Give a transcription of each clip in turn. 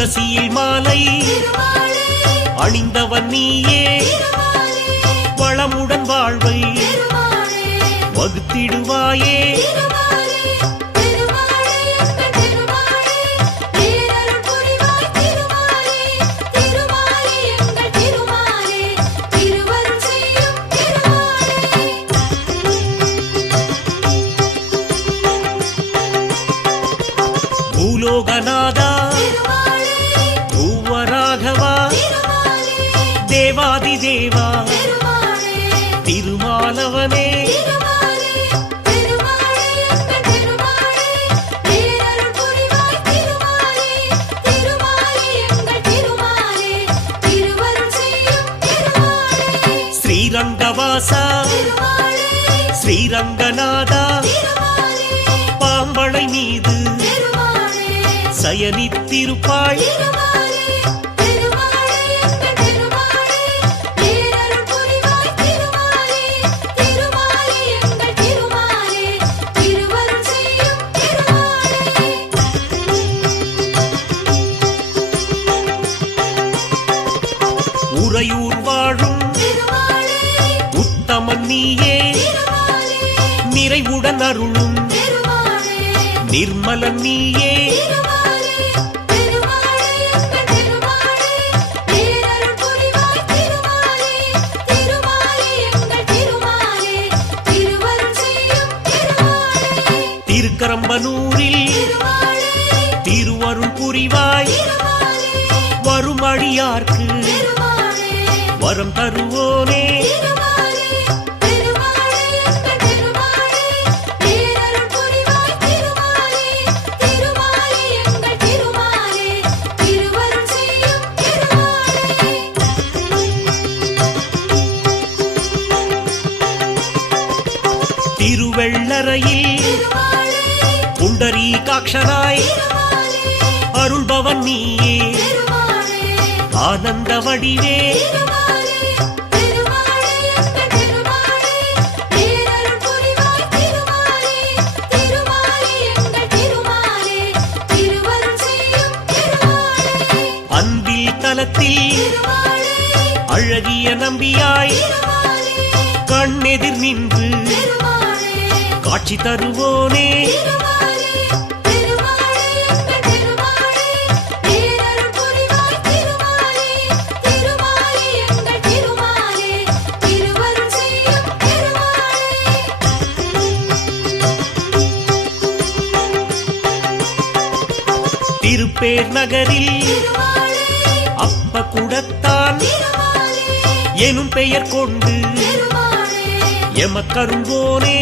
துளசியில் மாலை அணிந்தவன் நீயே வளமுடன் வாழ்வை வகுத்திடுவாயே பூலோகநாதா பூவராகவா தேவாதி தேவா திருமாலவனே ஸ்ரீரங்கவாசா ஸ்ரீரங்கநாதா பாம்பளை மீது சயனித்திருப்பாய் உறையூர் வாழும் உத்தமன் நீயே நிறைவுடன் அருளும் நிர்மலன் நீயே திருக்கரம்பனூரில் திருவருள் புரிவாய் வரும் அடியார்க்கு வரம் தருவோனே திருவெள்ளரையில் புண்டரீகாட்சனாய் அருள்பவன் நீயே ஆனந்த வடிவே அன்பில் தலத்தில் அழகிய நம்பியாய் கண்ணெதிர் நின்று காட்சி தருவோனே திருப்பேர் நகரில் அப்ப குடத்தான் எனும் பெயர் கொண்டு எமக்கருள்வோனே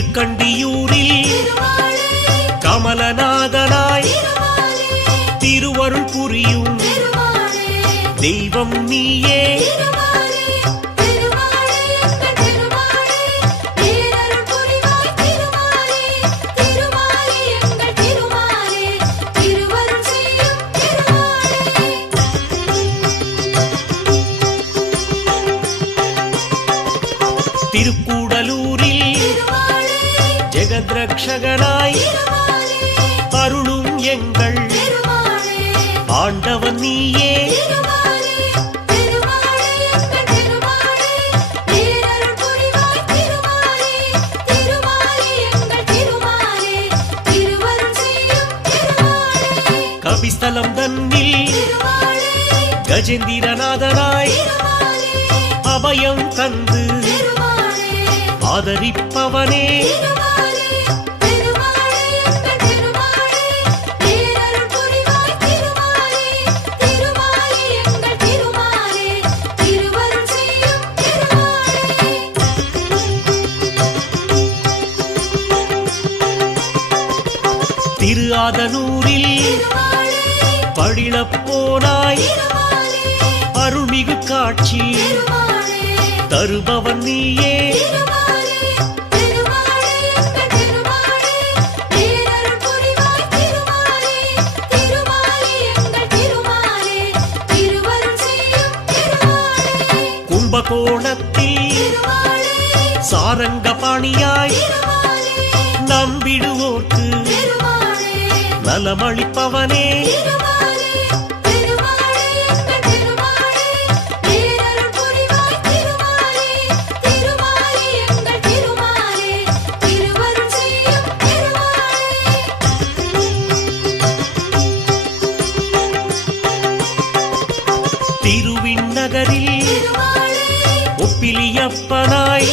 திருக்கண்டியூரில் கமலநாதனாய் திருவருள் புரியும் தெய்வம் நீயே திருக்கூடலூரில் ஜெகத்ரக்ஷகனாய் அருளும் எங்கள் ஆண்டவன் நீயே கபிஸ்தலம் தன்னில் கஜேந்திரநாதனாய் அபயம் தந்து ஆதரிப்பவனே திருஆதனூரில் படிளப்போனாய் அருள்மிகு காட்சி தருபவன் நீயே கும்பகோணத்தில் சாரங்கபாணியாய் நம்பிடுவோர்க்கு நலமளிப்பவனே திருவிண்ணகரில் ஒப்பிலியப்பனாய்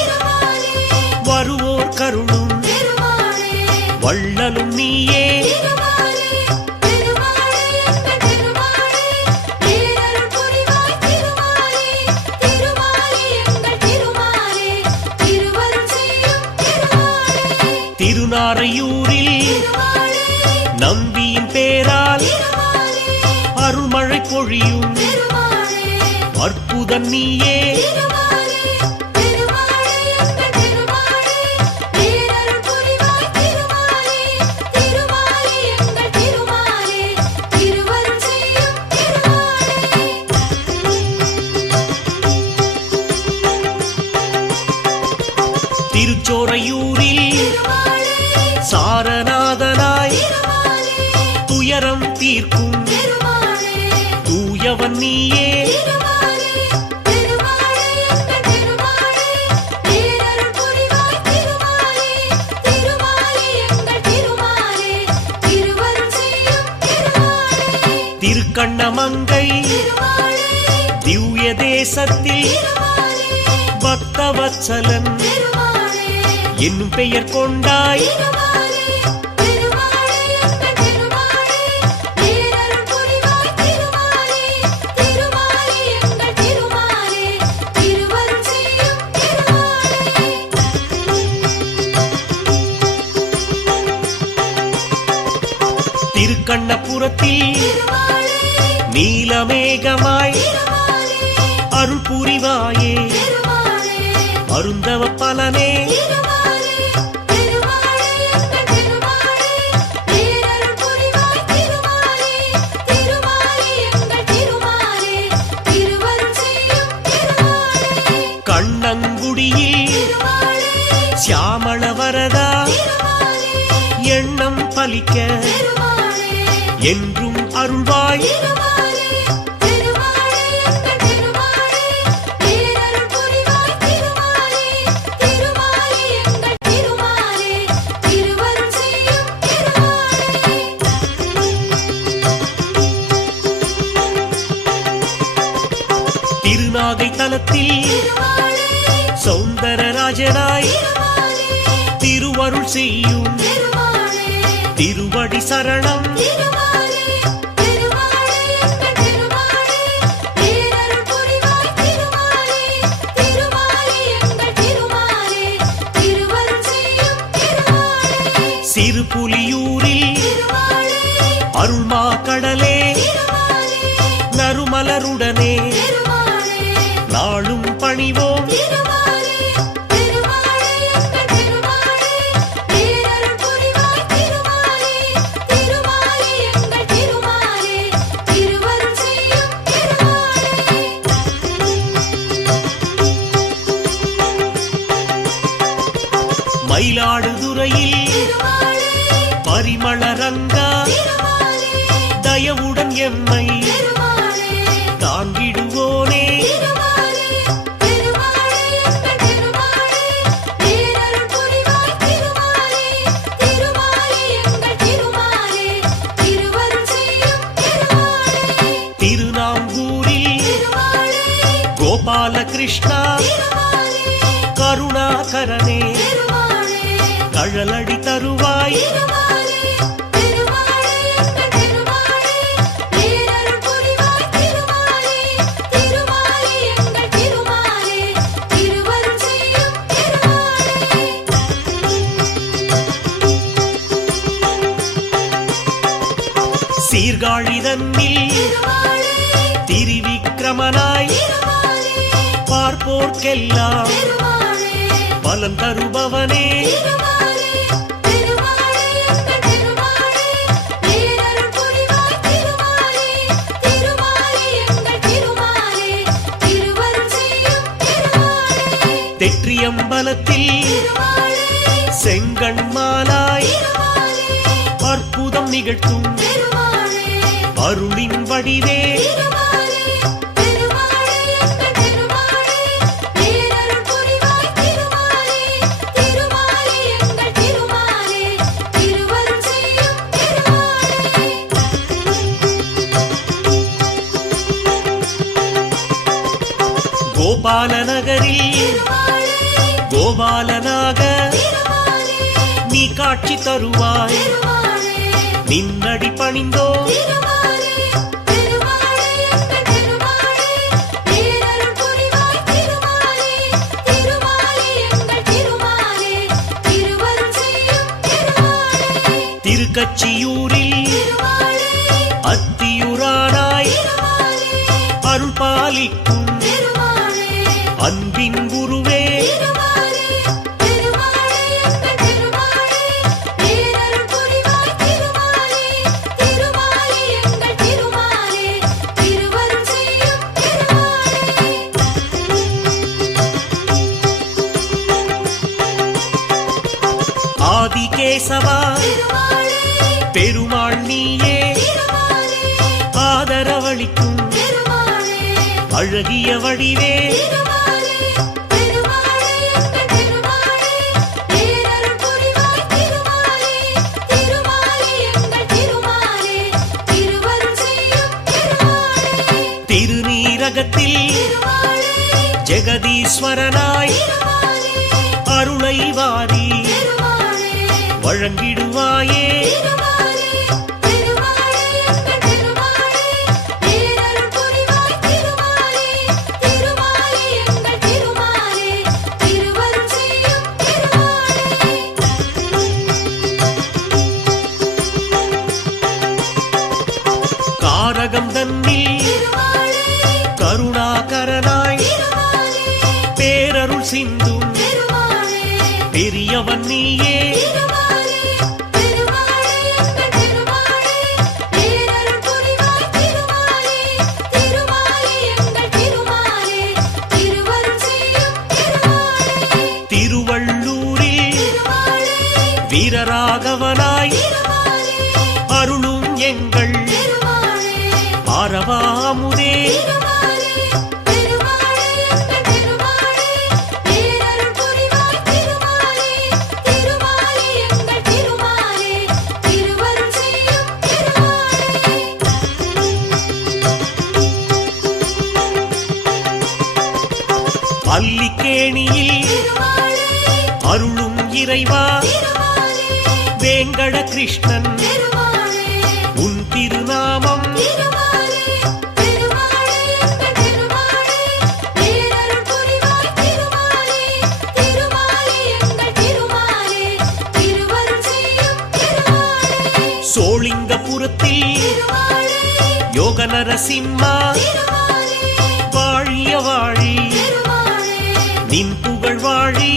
வருவோர் கருளும் வள்ளலும் நீயே திருநாரையூரில் நம்பியின் பேரால் அருள்மழை பொழியும் அற்புதம் நீயே திருச்சோரையூரில் சாரநாதனாய் துயரம் தீர்க்கும் தூயவன் நீயே திருக்கண்ணமங்கை திவ்ய தேசத்தில் பக்தவத்சலன் என்னும் பெயர் கொண்டாய் திருக்கண்ணபுரத்தில் நீலமேகமாய் அருள் புரிவாயே அருந்தவ பலனே கண்ணங்குடியில் சியாமள வரதா எண்ணம் பலிக்க என்றும் அருள்வாய் திருநாகை தலத்தில் சௌந்தரராஜனாய் திருவருள் செய்யும் திருவடி சரணம் சிறுபுலியூரில் அருள்மா கடலே நறுமலருடனே நாளும் பணிவோம் மயிலாடுதுறையில் பரிமளரங்கா தயவுடன் எம்மை தாங்கிடுவோனே திருநாங்கூரில் கோபாலகிருஷ்ணா கருணாகரனே கழலடி தருவாய் சீர்காழிதன்னில் திரிவிக்ரமனாய் பார்ப்போர்க்கெல்லாம் பலன் தருபவனே தெற்றியம்பலத்தில் செங்கண்மாலாய் அற்புதம் நிகழ்த்தும் அருளின் வடிவே கோபாலநகரில் கோபாலனாக நீ காட்சி தருவாய் நின்னடி பணிந்தோ திருக்கச்சியூரில் அத்தியுரானாய் அருள் பாலிக்கும் அன்பின் குருவே ஆதிகேசவா பெருமாள் நீயே ஆதரவளிக்கும் அழகிய வடிவே திருநீரகத்தில் ஜெகதீஸ்வரனாய் அருளை வாரி வழங்கிடுவாயே காரகம் தன்னில் கருணாகரனாய் பேரருள் சிந்தும் பெரியவன் நீயே திருவள்ளூரில் வீரராகவனாய் அருளும் எங்கள் ஆரவாமுதே அல்லிக்கேணியில் அருளும் இறைவா வேங்கட கிருஷ்ணன் உன் திருநாமம் சோளிங்கபுரத்தில் யோக நரசிம்மா வாழிய வாழி நின் புகழ் வாழி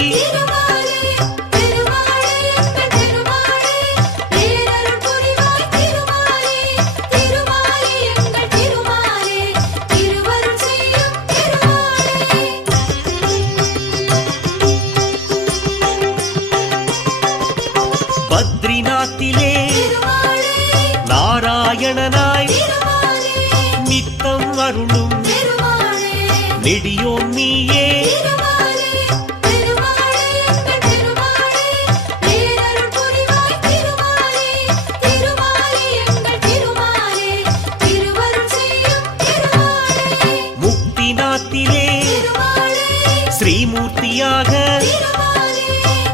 பத்ரிநாத்திலே நாராயணனாய் நித்தம் அருளும் நெடியோம் நீயே முக்திநாத்திலே ஸ்ரீமூர்த்தியாக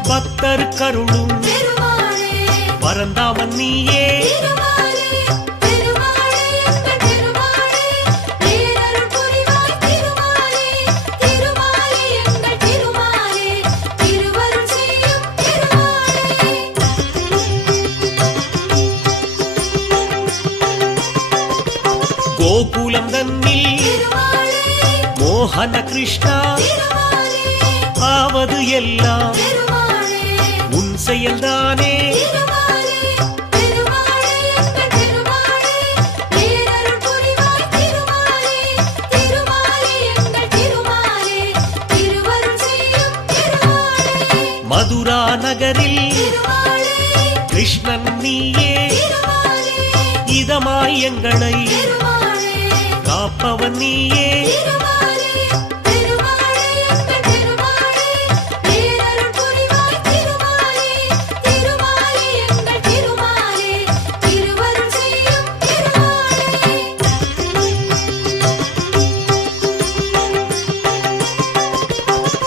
பக்தர் கருளும் பரந்தாமன் நீயே கோகுலம் தன்னில் மோகன கிருஷ்ணா ஆவது எல்லாம் உன் செயல்தானே மதுரா நகரில் கிருஷ்ணன் நீயே இதமாய் எங்களை காப்பவன் நீயே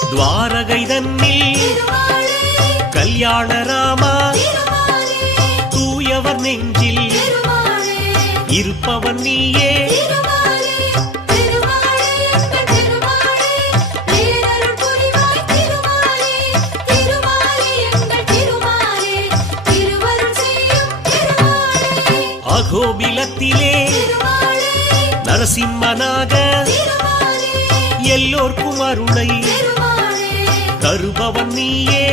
துவாரகை தன்னில் கல்யாண ராமா தூயவர் நெஞ்சில் இருப்பவன் நீயே அகோபிலத்திலே நரசிம்மனாக எல்லோர்க்கும் அருளை தருபவன் நீயே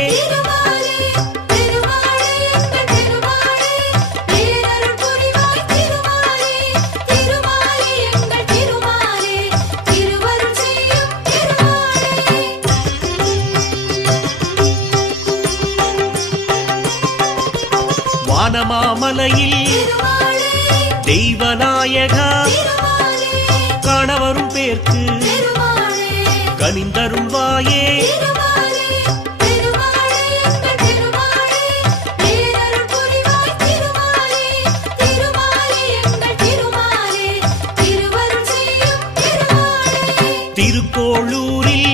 வானமாமலையில் தெய்வநாயகா காணவரும் பேர்க்கு கனிந்தரும் வாயே திருக்கோளூரில்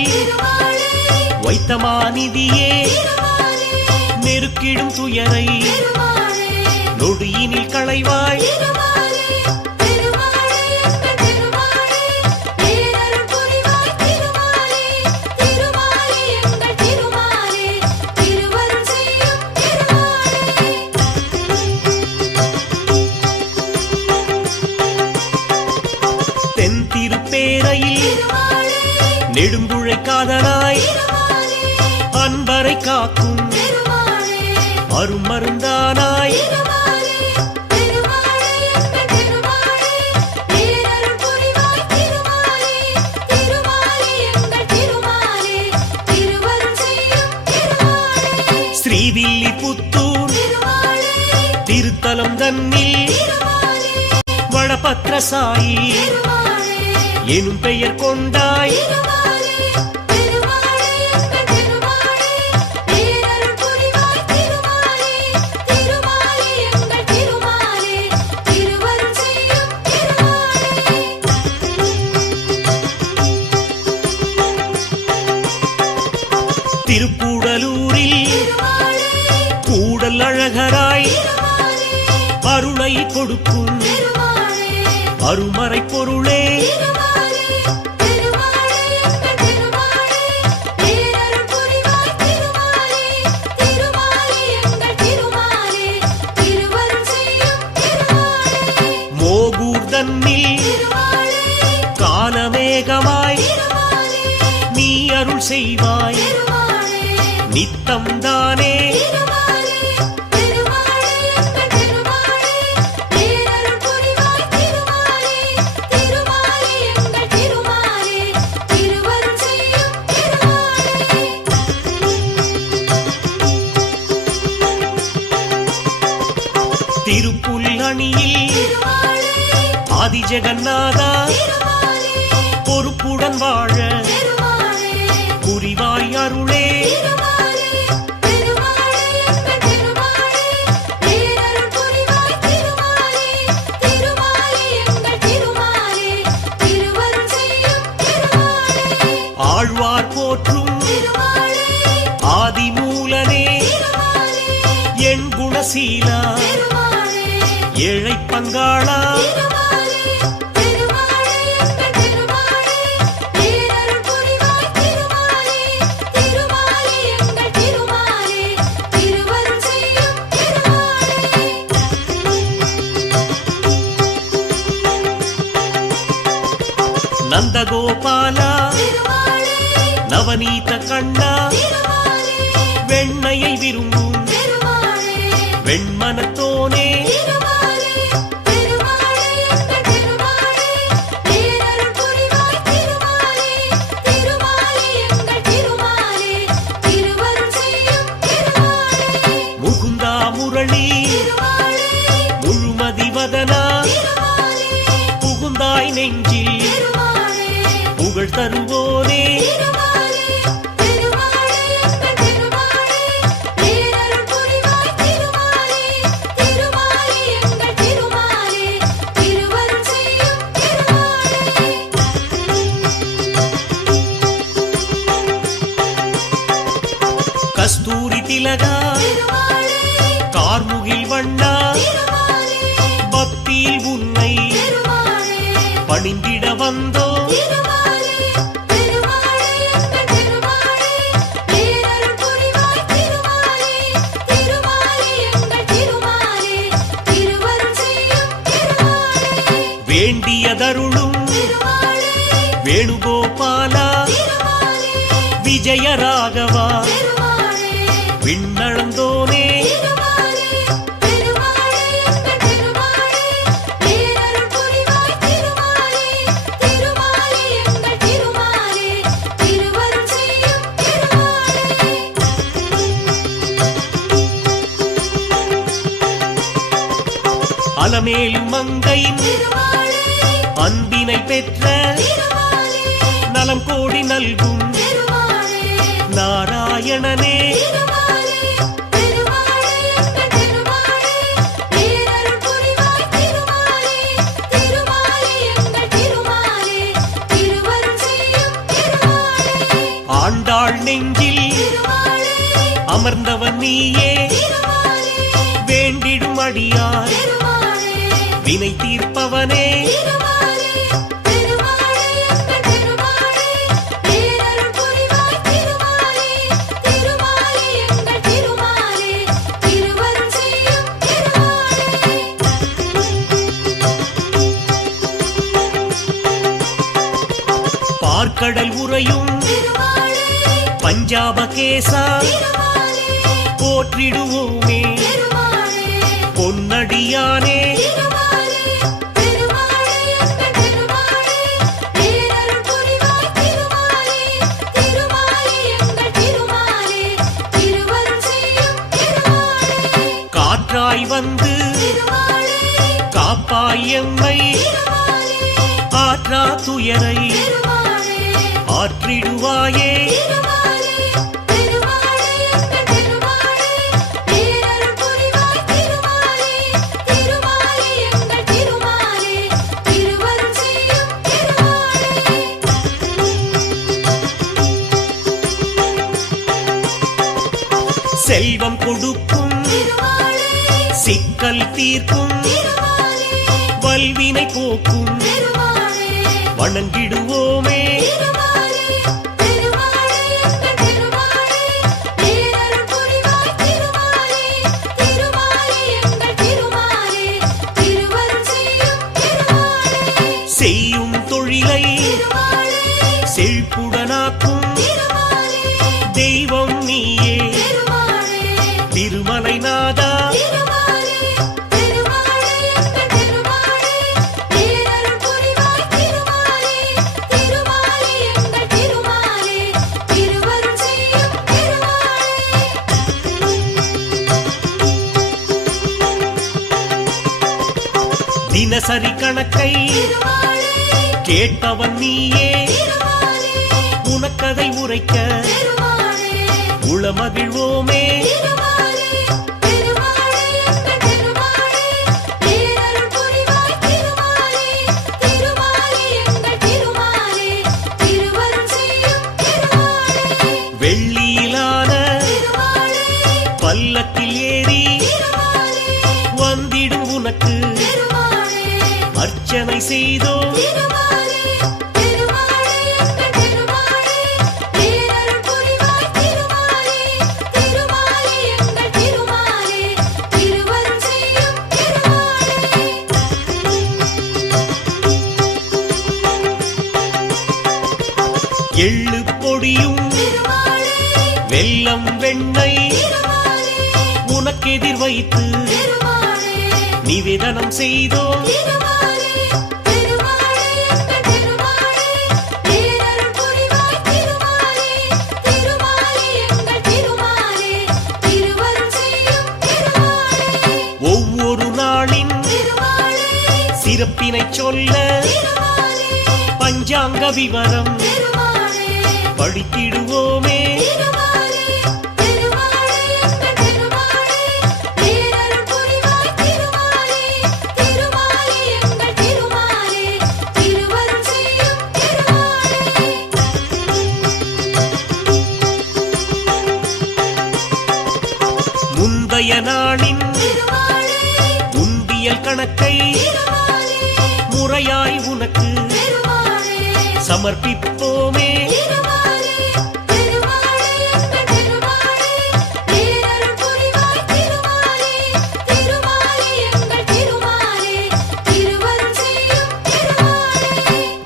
வைத்தமாநிதியே நெருக்கிடும் துயரை நொடியினில் களைவாய் தென் திருப்பேரையில் நெடுங்குழை காதலாய் அன்பரை காக்கும் அருமருந்தானாய் ஸ்ரீவில்லிபுத்தூர் திருத்தலம் தன்னில் வடபத்ரசாயி எனும் பெயர் கொண்டாய் திருக்கூடலூரில் கூடல் அழகராய் அருளை கொடுக்கும் அருமறை பொருளே மோகூர் தன்னில் காலமேகமாய் நீ அருள் செய்வாய் நித்தம் தானே திருப்புல்லணியில் ஆதிஜகநாதா பொறுப்புடன் வாழ புரிவாய் அருளே ஆழ்வார் போற்றும் ஆதிமூலனே என் குணசீலா ஏழை பங்காளா நந்தகோபாலா நவநீத கண்ணா வெண்ணையை விரும்பும் வெண்மனத்தோனே புகழ் தருவோனே கஸ்தூரி திலகா கார்முகில் வண்ணா பக்தியில் உன்னை பணிந்திட வந்தோ வேண்டியதருளும் வேணுகோபாலா விஜயராகவா விண்ணளந்தோனே அலமேலும் மங்கையின் அன்பினை பெற்ற நலம் கோடி நல்கும் நாராயணனே ஆண்டாள் நெஞ்சில் அமர்ந்தவன் நீயே வேண்டிடும் அடியார் வினை தீர்ப்பவனே பார்க்கடல் உறையும் பஞ்சாபகேசா போற்றிடுவோமே பொன்னடியானே காற்றாய் வந்து காப்பாய் எம்மை ஆற்றா துயரை ஆற்றிடுவாயே செல்வம் கொடுக்கும் சிக்கல் தீர்க்கும் வல்வினை போக்கும் வணங்கிடுவோமே செய்யும் தொழிலை செழிப்புடனாக்கும் தெய்வம் நீயே திருமலை நாதா தினசரி கணக்கை கேட்பவன் நீயே உனக்கதை உரைக்க உளமகிழ்வோமே வெள்ளியிலான பல்லக்கில் ஏறி வந்திடும் உனக்கு அர்ச்சனை செய்தோ எள்ளு பொடியும் வெல்லம் வெண்ணெய் உனக்கெதிர் வைத்து நிவேதனம் செய்தோ ஒவ்வொரு நாளின் சிறப்பினை சொல்ல பஞ்சாங்க விவரம் படித்திடுவோமே முந்தைய நாளின் உண்டியல் கணக்கை முறையாய் உனக்கு சமர்ப்பிப்போமே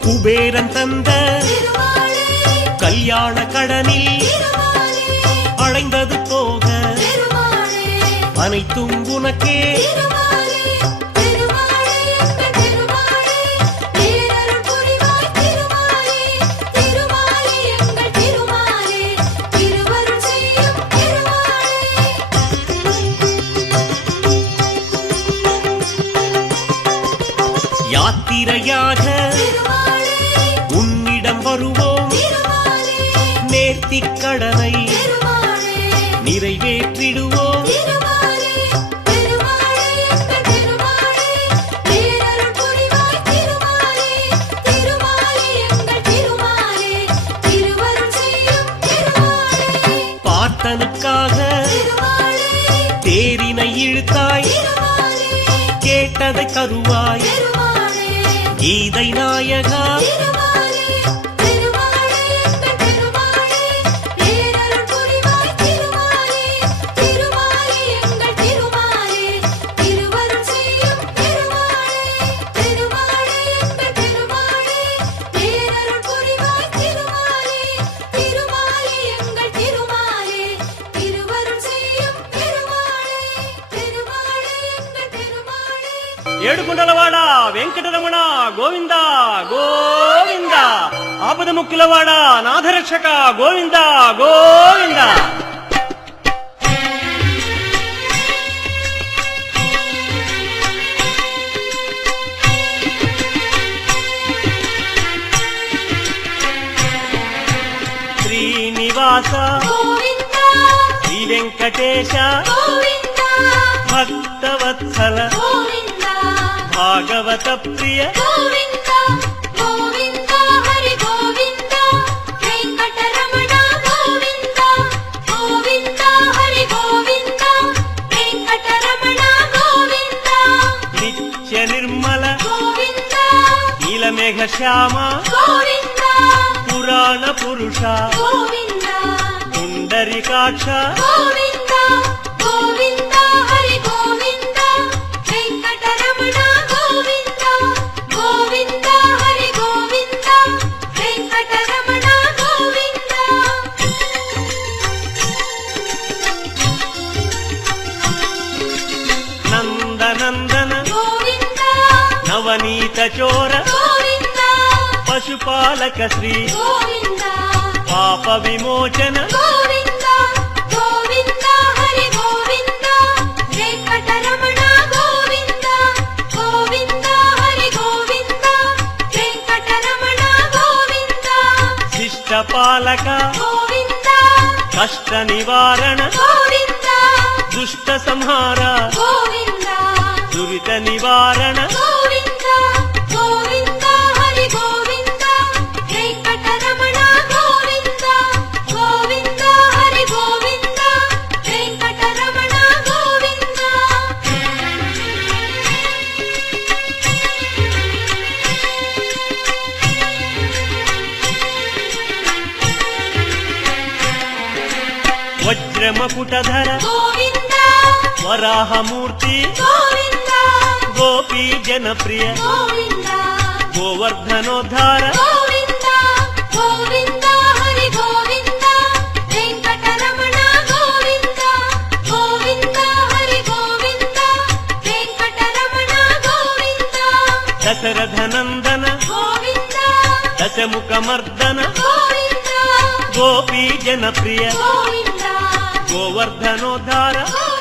குபேரன் தந்த கல்யாண கடனில் அடைந்தது போக அனைத்தும் உனக்கே யாத்திரையாக உன்னிடம் வருவோம் நேர்த்திக் கடனை நிறைவேற்றிடுவோம் பார்த்தனுக்காக தேரினை இழுத்தாய் கேட்டதை தருவாய் கீதை நாயகா ఏడుకుంటలవాడ వెంకటరమణ గోవింద గోవింద ఆపద ముక్కులవాడ నాథరక్షక గోవింద గోవింద శ్రీనివాస శ్రీ వెంకటేశ భక్తవత్సల భాగవత ప్రియ గోవింద గోవింద హరి గోవింద వెంకటరమణ గోవింద గోవింద హరి గోవింద వెంకటరమణ గోవింద నిత్య నిర్మల గోవింద నీలమేఘ శ్యామ గోవింద పురాణ పురుష గోవింద పుండరీకాక్ష గోవింద గోవింద హరి గోవింద వెంకటరమణ గోవింద గోవింద హరి గోవింద వెంకటరమణ గోవింద నందనందన గోవింద నవనీత చోర గోవింద పశుపాలక శ్రీ గోవింద పాప విమోచన గోవింద గోవింద హరి గోవింద వెంకటరమణ గోవింద గోవింద హరి గోవింద వెంకటరమణ గోవింద శిష్ట పాలక గోవింద కష్ట నివారణ గోవింద దుష్ట సంహార గోవింద దురిత నివారణ గోవింద గోవింద హరి గోవింద వెంకటరమణ గోవింద గోవింద హరి గోవింద వెంకటరమణ గోవింద వజ్రమకుటధర గోవింద వరాహమూర్తి గోవింద గోపీ జనప్రియ గోవింద గోవర్ధనోద్ధార గోవింద గోవింద హరి గోవింద వెంకటరమణ గోవింద గోవింద హరి గోవింద వెంకటరమణ గోవింద దశరథనందన గోవింద దశముఖమర్దన గోవింద గోపీ జనప్రియ గోవింద గోవర్ధనోద్ధార గోవింద